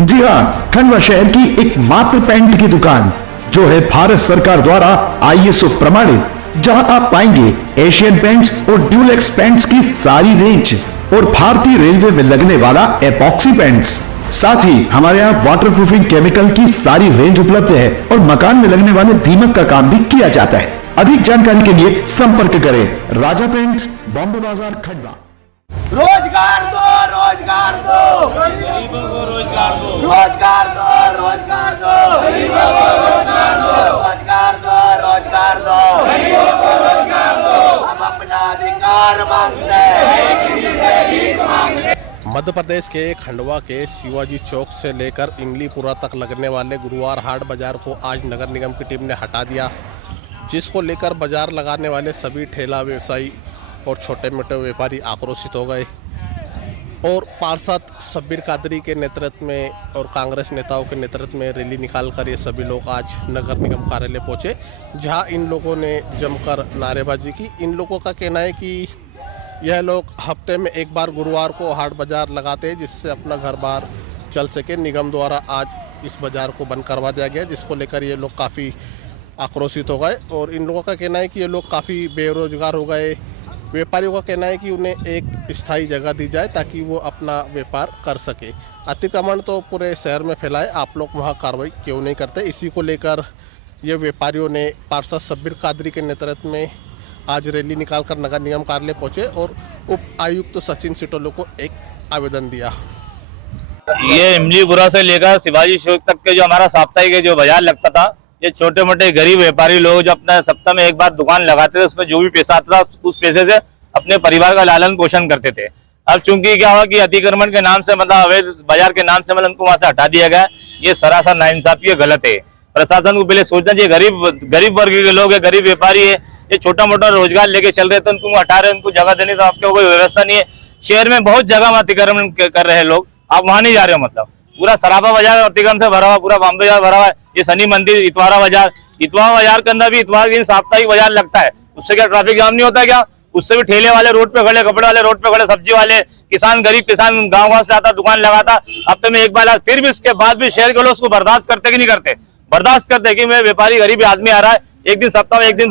जी हाँ, खंडवा शहर की एकमात्र पेंट की दुकान जो है भारत सरकार द्वारा ISO प्रमाणित, जहां आप पाएंगे एशियन पेंट्स और ड्यूलेक्स पेंट्स की सारी रेंज और भारतीय रेलवे में लगने वाला एपॉक्सी पेंट्स। साथ ही हमारे यहाँ वाटरप्रूफिंग केमिकल की सारी रेंज उपलब्ध है और मकान में लगने वाले दीमक का काम भी किया जाता है। अधिक जानकारी के लिए संपर्क करें राजा पेंट्स, बॉम्बे बाजार, खंडवा। रोजगार दो, रोजगार दो, गरीबों को रोजगार दो, रोजगार दो, रोजगार दो, गरीबों को रोजगार दो, रोजगार दो, रोजगार दो, गरीबों को रोजगार दो। हम अपना अधिकार मांगते हैं, किसी से भीख मांगते। मध्य प्रदेश के खंडवा के शिवाजी चौक से लेकर इमलीपुरा तक लगने वाले गुरुवार हाट बाजार को आज नगर निगम की टीम ने हटा दिया, जिसको लेकर बाजार लगाने वाले सभी ठेला व्यवसायी और छोटे मोटे व्यापारी आक्रोशित हो गए और पार्षद शब्बीर कादरी के नेतृत्व में और कांग्रेस नेताओं के नेतृत्व में रैली निकालकर ये सभी लोग आज नगर निगम कार्यालय पहुंचे, जहां इन लोगों ने जमकर नारेबाजी की। इन लोगों का कहना है कि यह लोग हफ्ते में एक बार गुरुवार को हाट बाजार लगाते हैं, जिससे अपना घर बार चल सके। निगम द्वारा आज इस बाजार को बंद करवा दिया गया, जिसको लेकर ये लोग काफ़ी आक्रोशित हो गए और इन लोगों का कहना है कि ये लोग काफ़ी बेरोजगार हो गए। व्यापारियों का कहना है कि उन्हें एक स्थायी जगह दी जाए ताकि वो अपना व्यापार कर सके। अतिक्रमण तो पूरे शहर में फैला है, आप लोग वहाँ कार्रवाई क्यों नहीं करते? इसी को लेकर ये व्यापारियों ने पार्षद शब्बीर कादरी के नेतृत्व में आज रैली निकालकर नगर निगम कार्यालय पहुँचे और उप आयुक्त सचिन सिटोलो को एक आवेदन दिया। ये इमलीपुरा से लेकर शिवाजी चौक तक के जो हमारा साप्ताहिक जो बाजार लगता था, ये छोटे मोटे गरीब व्यापारी लोग जो अपना सप्ताह में एक बार दुकान लगाते थे, उसमें जो भी पैसा आता था उस पैसे से अपने परिवार का लालन पोषण करते थे। अब चूंकि क्या हुआ कि अतिक्रमण के नाम से मतलब अवैध बाजार के नाम से मतलब उनको वहां से हटा दिया गया। ये सरासर नाइंसाफी है, गलत है। प्रशासन को पहले सोचना चाहिए, गरीब वर्ग के लोग है, गरीब व्यापारी है, ये छोटा मोटा रोजगार लेके चल रहे थे, उनको हटा रहे, उनको जगह देने तो आपके कोई व्यवस्था नहीं है। शहर में बहुत जगह में अतिक्रमण कर रहे हैं लोग, आप वहां नहीं जा रहे हो। मतलब पूरा सराफा बाजार अतिक्रमण से भरा हुआ, पूरा बॉम्बे बाजार भरा हुआ है। ये शनि मंदिर, इतवारा बाजार के अंदर भी इतवार के दिन साप्ताहिक बाजार लगता है। उससे क्या ट्रैफिक जाम नहीं होता क्या? उससे भी ठेले वाले रोड पे खड़े, कपड़े वाले रोड पे खड़े, सब्जी वाले, किसान, गरीब किसान गाँव से आता, दुकान लगाता, हफ्ते में एक बार। फिर भी इसके बाद भी शहर के लोग उसको बर्दाश्त करते कि नहीं करते? बर्दाश्त करते कि मैं व्यापारी गरीब आदमी आ रहा है, एक दिन सप्ताह में एक दिन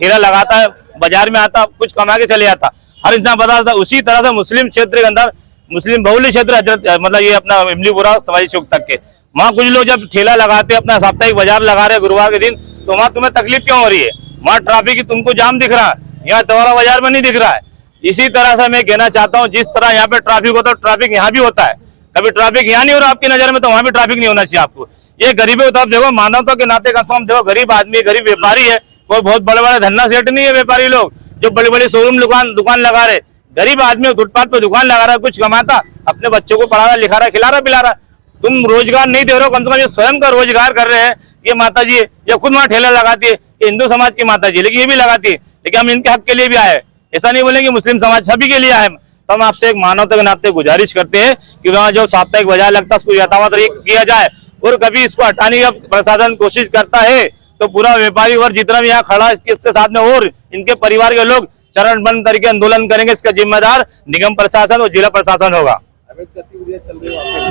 ठेला लगाता है, बाजार में आता, कुछ कमा के चले जाता, हर इंसान बर्दाश्त। उसी तरह से मुस्लिम क्षेत्र के अंदर, मुस्लिम बहुल्य क्षेत्र मतलब ये अपना इमलीपुरा शिवाजी चौक तक के, वहाँ कुछ लोग जब ठेला लगाते अपना साप्ताहिक बाजार लगा रहे गुरुवार के दिन, तो वहाँ तुम्हें तकलीफ क्यों हो रही है? वहाँ ट्रैफिक की तुमको जाम दिख रहा है, यहाँ इतवारा बाजार में नहीं दिख रहा है। इसी तरह से मैं कहना चाहता हूँ, जिस तरह यहाँ पे ट्रैफिक होता है, ट्रैफिक यहाँ भी होता है। कभी ट्रैफिक यहाँ नहीं हो रहा आपकी नजर में, तो वहाँ भी ट्रैफिक नहीं होना चाहिए आपको। ये गरीबों की तरफ देखो, मानवता के नाते कंफर्म देखो, गरीब आदमी, गरीब व्यापारी है, कोई बहुत बड़े बड़े धन्ना सेठ नहीं है। व्यापारी लोग जो बड़ी बड़ी शोरूम दुकान लगा रहे, गरीब आदमी फुटपाथ पे दुकान लगा रहा है, कुछ कमाता, अपने बच्चों को पढ़ा रहा, लिखा रहा, खिला रहा, पिला रहा। तुम रोजगार नहीं दे रहे हो, कम से कम ये स्वयं का रोजगार कर रहे हैं। ये माता जी ये खुद वहाँ ठेला लगाती है, ये हिंदू समाज की माता जी, लेकिन ये भी लगाती है। लेकिन हम इनके हक के लिए भी आए, ऐसा नहीं बोलेंगे मुस्लिम समाज सभी के लिए आए। तो हम आपसे एक मानवता के नाते गुजारिश करते हैं कि वहाँ जो साप्ताहिक बाजार लगता है उसको यथावत किया जाए, और कभी इसको हटाने की प्रशासन कोशिश करता है तो पूरा व्यापारी वर्ग जितना भी यहाँ खड़ा इसके साथ में और इनके परिवार के लोग चरणबद्ध तरीके आंदोलन करेंगे। इसका जिम्मेदार निगम प्रशासन और जिला प्रशासन होगा।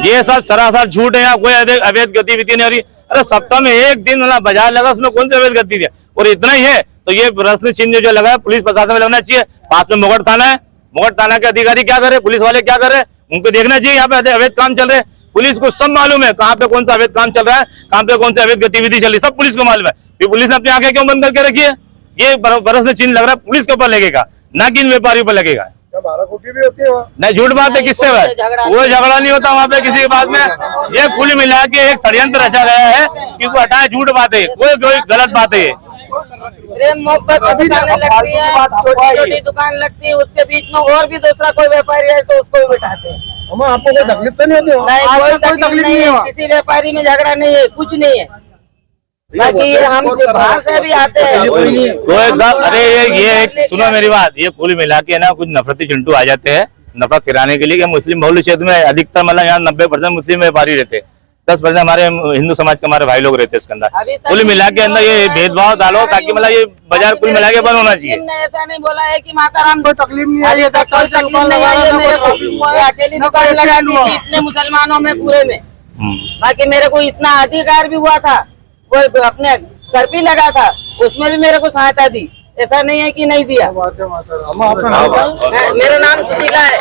ये सब सरासर झूठ है, यहाँ कोई अवैध गतिविधि नहीं हो रही। अरे सप्ताह में एक दिन वाला बाजार लगा, उसमें कौन सी अवैध गतिविधि है? और इतना ही है तो ये प्रश्न चिन्ह जो लगा है पुलिस प्रशासन में लगना चाहिए। पास में मोगड़ थाना है, मोगड़ थाना के अधिकारी क्या करे, पुलिस वाले क्या करे, उनको देखना चाहिए। यहाँ पे अवैध काम चल रहे हैं, पुलिस को सब मालूम है कहाँ पे कौन सा अवैध काम चल रहा है, कहाँ पे कौन सी अवैध गतिविधि चल रही है, सब पुलिस को मालूम है। फिर पुलिस ने अपनी आंखें क्यों बंद करके रखी है? ये प्रश्न चिन्ह लग रहा है पुलिस के ऊपर लगेगा, ना कि इन व्यापारियों पर लगेगा। भी होती है नहीं, झूठ बात है, किससे वो झगड़ा नहीं होता वहाँ पे किसी के बात में। ये कुल मिला के एक षड्यंत्र रचा गया है कि उसको हटाए, झूठ बात है, कोई गलत बात है। प्रेम मोहब्बत दुकानें लगती है, छोटी दुकान लगती है, उसके बीच में और भी दूसरा कोई व्यापारी है तो उसको भी बिठाते हैं। आपको कोई तकलीफ तो नहीं होती? नहीं, कोई तकलीफ नहीं है, किसी व्यापारी में झगड़ा नहीं है, कुछ नहीं है। बाकी ये हम बाहर से भी आते हैं। अरे ये सुनो मेरी बात, ये कुल मिला के ना कुछ नफरती चिंटू आ जाते हैं नफरत गिराने के लिए कि मुस्लिम बहुल्य क्षेत्र में अधिकतर मतलब यहाँ 90% मुस्लिम व्यापारी रहते हैं, 10% हमारे हिंदू समाज के हमारे भाई लोग रहते हैं इसके अंदर। कुल मिला के अंदर ये भेदभाव डालो ताकि मतलब ये बाजार कुल मिला के बंद होना चाहिए। ऐसा नहीं बोला है कि माता राम कोई तकलीफ नहीं आई है, 10 साल से दुकान लगा रहा है, अकेली दुकान लगा दी इतने मुसलमानों में पूरे में बाकी मेरे को इतना अधिकार भी हुआ था, वो अपने घर भी लगा था, उसमें भी मेरे को सहायता दी, ऐसा नहीं है कि नहीं दिया। मेरा नाम सुशीला है।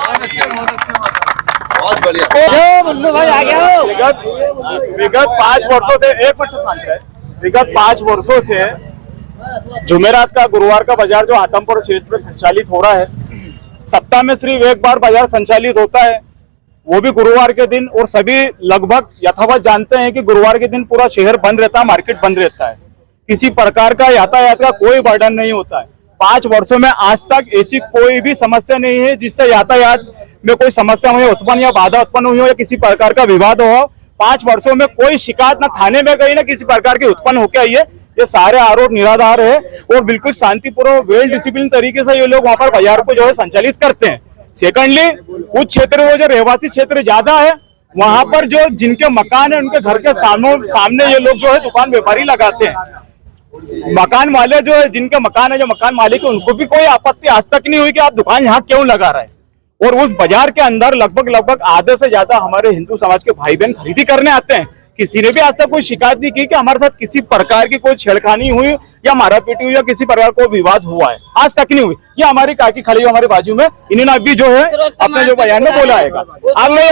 बहुत बढ़िया। मुन्नू भाई आ गया हो। विगत 5 वर्षों से विगत 5 वर्षों से जुमेरात का गुरुवार का बाजार जो आतमपुर क्षेत्र में संचालित हो रहा है, सप्ताह में सिर्फ एक बार बाजार संचालित होता है, वो भी गुरुवार के दिन। और सभी लगभग यथावत जानते हैं कि गुरुवार के दिन पूरा शहर बंद रहता है, मार्केट बंद रहता है, किसी प्रकार का यातायात का कोई बर्डन नहीं होता है। 5 वर्षों में आज तक ऐसी कोई भी समस्या नहीं है जिससे यातायात में कोई समस्या हुई उत्पन्न या बाधा उत्पन्न हुई हो या किसी प्रकार का विवाद हो। 5 वर्षों में कोई शिकायत ना थाने में गई ना किसी प्रकार की उत्पन्न होकर आई है। ये सारे आरोप निराधार है और बिल्कुल शांतिपूर्वक वेल डिसिप्लिन तरीके से ये लोग वहां पर बाजार को जो है संचालित करते हैं। सेकंडली, कुछ क्षेत्र वो जो रहवासी क्षेत्र ज्यादा है, वहां पर जो जिनके मकान है उनके घर के सामने ये लोग जो है दुकान व्यापारी लगाते हैं। मकान वाले जो है जिनके मकान है, जो मकान मालिक है, उनको भी कोई आपत्ति आज तक नहीं हुई कि आप दुकान यहाँ क्यों लगा रहे हैं। और उस बाजार के अंदर लगभग आधे से ज्यादा हमारे हिंदू समाज के भाई बहन खरीदी करने आते हैं। किसी ने भी आज तक कोई शिकायत नहीं की कि हमारे साथ किसी प्रकार की कोई छेड़खानी हुई या मारापीटी हुई या किसी प्रकार को विवाद हुआ है, आज तक नहीं हुई। ये हमारी काकी खड़ी हमारे बाजू में, इन्होंने अभी जो है अपने जो बयान में बोला है। अब मैं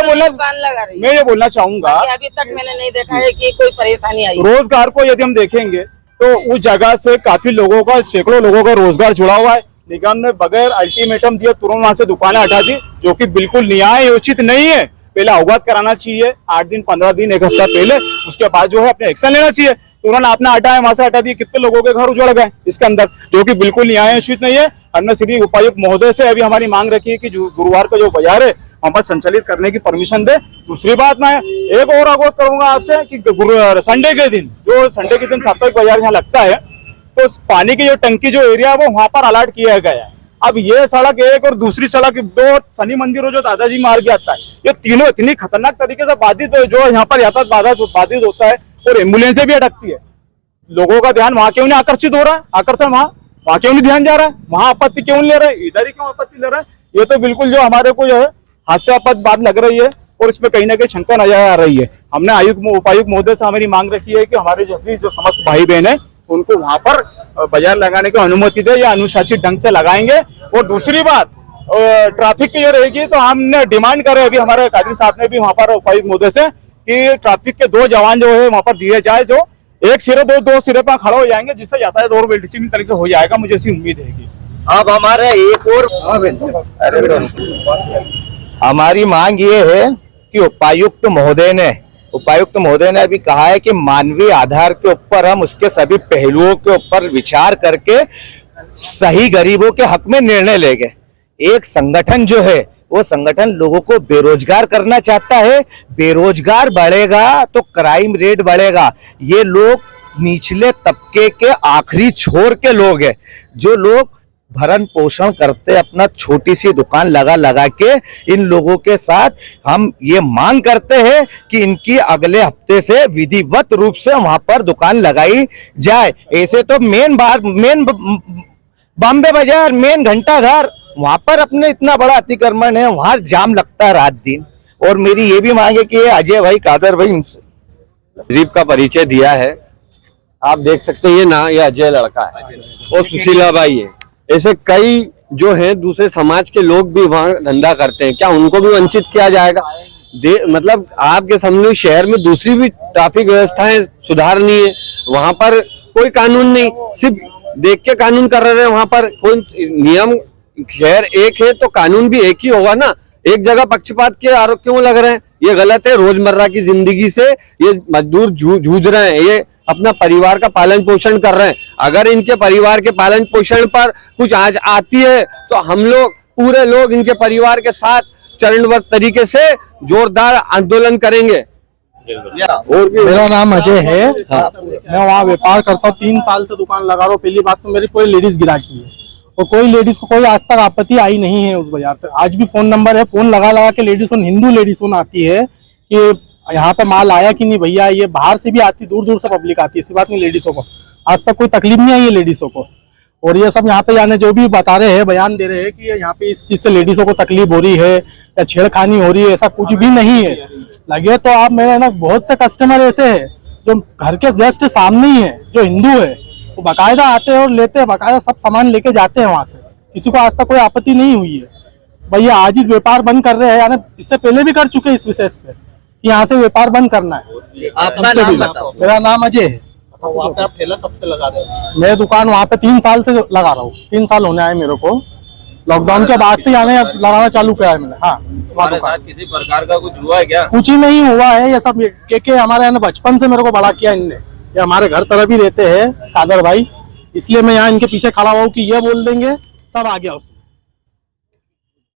ये बोलना चाहूंगा, अभी तक मैंने नहीं देखा है कि कोई परेशानी आई। रोजगार को यदि हम देखेंगे तो उस जगह से काफी लोगों का, सैकड़ों लोगों का रोजगार जुड़ा हुआ है। निगम ने बगैर अल्टीमेटम दिए तुरंत वहां से दुकानें हटा दी, जो कि बिल्कुल न्याय उचित नहीं है। पहले अवगत कराना चाहिए, 8 दिन 15 दिन 1 हफ्ता पहले, उसके बाद जो है अपने एक्शन लेना चाहिए। तुरंत आपने हटाया, वहां से हटा दिए, कितने लोगों के घर उजड़ गए इसके अंदर, जो कि बिल्कुल न्याय उचित नहीं है। हमने श्री उपायुक्त महोदय से अभी हमारी मांग रखी है कि जो गुरुवार का जो बाजार है वहां पर संचालित करने की परमिशन दे। दूसरी बात, मैं एक और अवगत करूंगा आपसे कि संडे के दिन साप्ताहिक बाजार यहाँ लगता है, तो पानी की जो टंकी जो एरिया है वो वहां पर अलर्ट किया गया है। अब ये सड़क एक और दूसरी सड़क 2 शनि मंदिर जो दादाजी मार्ग आता है, ये तीनों इतनी खतरनाक तरीके से बाधित जो यहाँ पर यातायात बाधित होता है और एम्बुलेंसें भी अटकती है। लोगों का ध्यान वहां क्यों नहीं आकर्षित हो रहा है, आकर्षण वहां क्यों नहीं ध्यान जा रहा है, वहां आपत्ति क्यों ले रहे हैं, इधर ही क्यों आपत्ति ले रहे हैं। ये तो बिल्कुल जो हमारे को जो है हास्यास्पद बात लग रही है और इसमें कहीं ना कहीं शंका नजर आ रही है। हमने उपायुक्त महोदय से हमारी मांग रखी है कि हमारे जो समस्त भाई बहन है उनको वहां पर बाजार लगाने की अनुमति दे या अनुशासित ढंग से लगाएंगे। और दूसरी बात, ट्रैफिक की जो रहेगी, तो हमने डिमांड करे अभी हमारे काजी साहब ने भी वहां पर उपायुक्त महोदय से कि ट्रैफिक के 2 जवान जो है वहां पर दिए जाए, जो एक सिरे दो सिरे पर खड़े हो जाएंगे, जिससे यातायात और वेल डिसिप्लिन तरीके से हो जाएगा। मुझे ऐसी उम्मीद है। अब हमारे एक और हमारी मांग ये है कि उपायुक्त महोदय ने अभी कहा है कि मानवीय आधार के ऊपर हम उसके सभी पहलुओं के ऊपर विचार करके सही गरीबों के हक में निर्णय लेंगे। एक संगठन जो है वो संगठन लोगों को बेरोजगार करना चाहता है। बेरोजगार बढ़ेगा तो क्राइम रेट बढ़ेगा। ये लोग निचले तबके के आखिरी छोर के लोग हैं, जो लोग भरण पोषण करते अपना छोटी सी दुकान लगा के। इन लोगों के साथ हम ये मांग करते हैं कि इनकी अगले हफ्ते से विधिवत रूप से वहां पर दुकान लगाई जाए। ऐसे तो मेन बॉम्बे बाजार, मेन घंटाघर, वहां पर अपने इतना बड़ा अतिक्रमण है, वहां जाम लगता है रात दिन। और मेरी ये भी मांग है कि अजय भाई, कादर भाई, तहजीब का परिचय दिया है। आप देख सकते हैं ये अजय लड़का है और सुशीला बाई है। ऐसे कई जो हैं दूसरे समाज के लोग भी वहाँ धंधा करते हैं, क्या उनको भी वंचित किया जाएगा? मतलब आपके सामने शहर में दूसरी भी ट्रैफिक व्यवस्थाएं सुधारनी है, वहां पर कोई कानून नहीं, सिर्फ देख के कानून कर रहे हैं। वहां पर कोई नियम, शहर एक है तो कानून भी एक ही होगा ना। एक जगह पक्षपात के आरोप क्यों लग रहे हैं? ये गलत है। रोजमर्रा की जिंदगी से ये मजदूर जूझ रहे हैं, ये अपना परिवार का पालन पोषण कर रहे हैं। अगर इनके परिवार के पालन पोषण पर कुछ आज आती है तो हम लोग पूरे लोग इनके परिवार के साथ चरणबद्ध तरीके से जोरदार आंदोलन करेंगे। और मेरा नाम अजय है। मैं वहाँ व्यापार करता हूँ, 3 साल से दुकान लगा रहा हूँ। पहली बात तो मेरी कोई लेडीज गिराकी है और कोई लेडीज को कोई आज तक आपत्ति आई नहीं है उस बाजार से। आज भी फोन नंबर है, फोन लगा के लेडीज हिंदू लेडीज आती है कि यहाँ पे माल आया कि नहीं भैया। ये बाहर से भी आती, दूर दूर से पब्लिक आती है, ऐसी बात नहीं लेडीजों को आज तक कोई तकलीफ नहीं आई है लेडीजों को। और ये सब यहाँ पे यानी जो भी बता रहे हैं, बयान दे रहे हैं कि यहाँ पे इस चीज से लेडीजों को तकलीफ हो रही है या छेड़खानी हो रही है, ऐसा कुछ भी नहीं है। लगे तो आप मेरे ना बहुत से कस्टमर ऐसे हैं जो घर के जस्ट सामने ही है, जो हिंदू है, वो बाकायदा आते हैं और लेते हैं, बाकायदा सब सामान लेके जाते हैं वहां से। किसी को आज तक कोई आपत्ति नहीं हुई है। भैया आज ही व्यापार बंद कर रहे हैं, यानी इससे पहले भी कर चुके हैं इस विशेष पे, यहाँ से व्यापार बंद करना है। आपका नाम बताओ। मेरा नाम अजय है। वहाँ पे आप ठेला कब से लगा रहे हो? मैं दुकान वहाँ पे 3 साल से लगा रहा हूँ। 3 साल होने आए मेरे को। लॉकडाउन के बाद से यानी लगाना चालू किया है मैंने। हाँ, हमारे साथ किसी प्रकार का कुछ हुआ है क्या? कुछ ही नहीं हुआ है। ये सब के हमारे यहाँ बचपन से मेरे को बड़ा किया इनने। ये हमारे घर तरफ ही रहते हैं कादर भाई, इसलिए मैं यहाँ इनके पीछे खड़ा हुआ हूँ कि ये बोल देंगे सब आ गया उसमें।